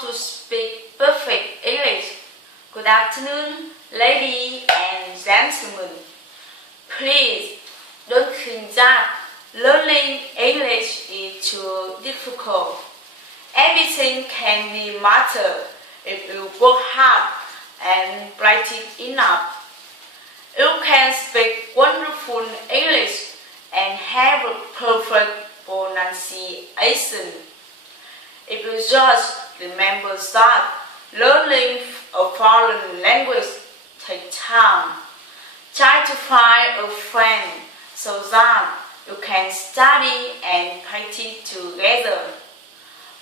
to speak perfect English. Good afternoon, ladies and gentlemen. Please don't think that learning English is too difficult. Everything can be mastered if you work hard and practice enough. You can speak wonderful English and have a perfect pronunciation. If you just remember that learning a foreign language takes time, try to find a friend so that you can study and practice together.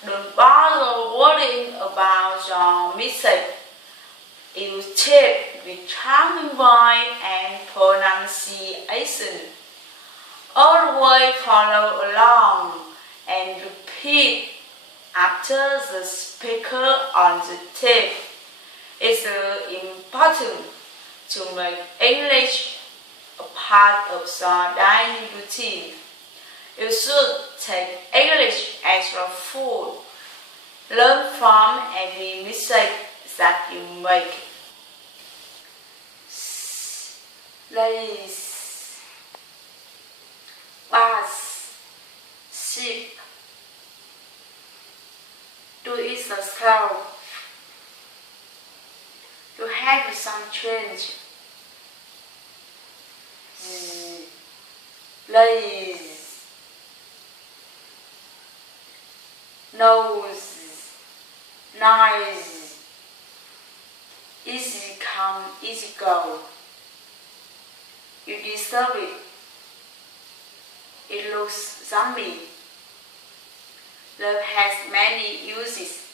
Don't bother worrying about your mistake. You check with charming voice and pronunciation. Always follow along and repeat after the speaker on the tape. It's important to make English a part of your daily routine. You should take English as your food. Learn from every mistake that you make. Lace, bus, ship. Do it yourself. To have some change. Lace, nose, nice, easy come, easy go. You deserve it. It looks zombie. Love has many uses.